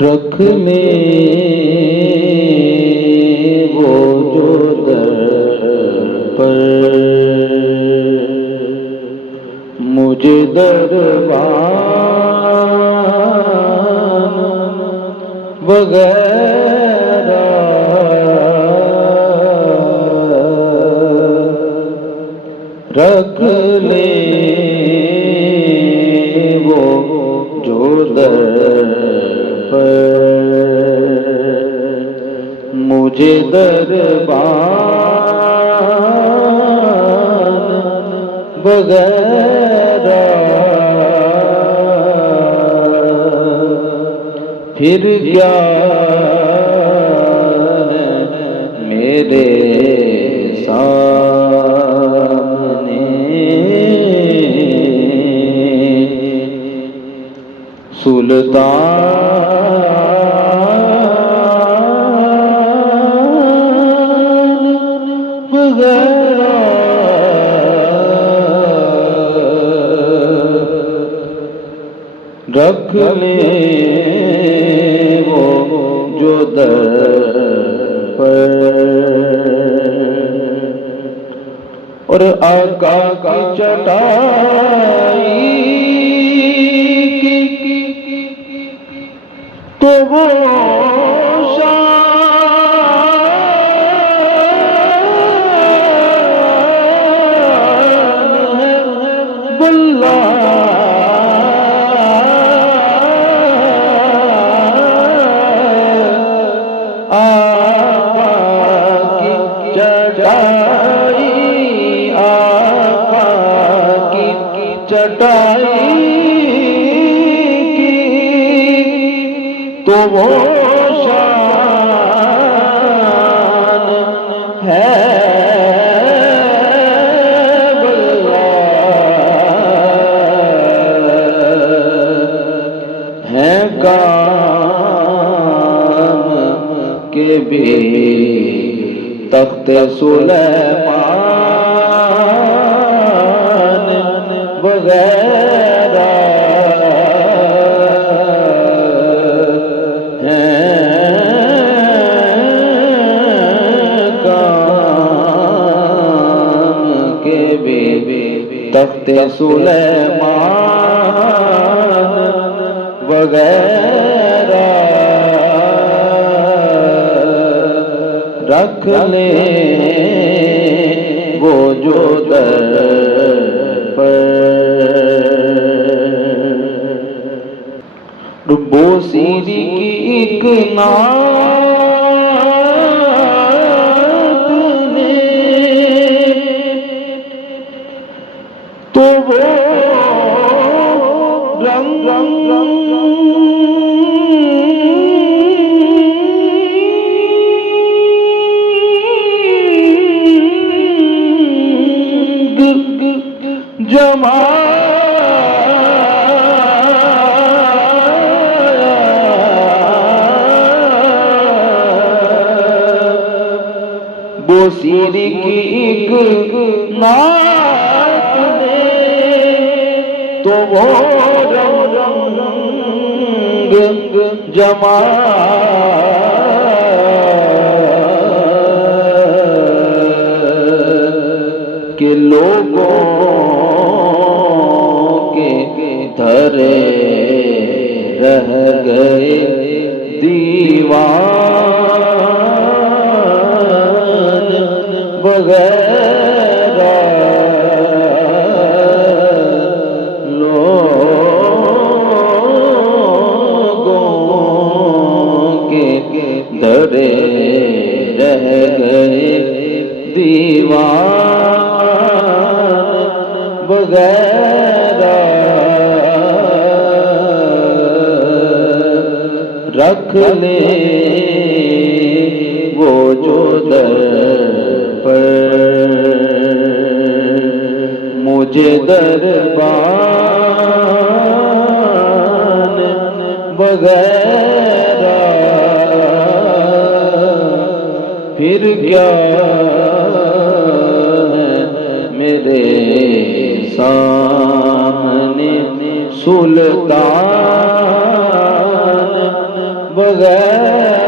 رکھ لے وہ جو در پر مجھے دربان وغیرہ رکھ لے وہ جو در پر مجھے دربان وغیرہ پھر کیا میرے سامنے سلطان وغیرہ رکھ لے وہ جو در پر اور آقا کی چٹائی تو وہ شان ہے باللہ آقا کی چٹائی آقا کی چٹائی تو وہ شان ہے واللہ ہے کام کے بھی تخت سلیمان وغیرہ تخت سلیمان وغیرہ رکھ لے وہ جو در پر بوسیری کی ایک نعت نے تو وہ رنگ بوسیری کی ایک نعت نے تو وہ رنگ جما کہ لوگوں کے دھرے رہ گئے دیوان وغیرہ لوگوں کے دھرے رہ گئے دیوان وغیرہ رکھ لے وہ جو در پر مجھے دربان وغیرہ پھر کیا میرے سامنے سلطان بغیر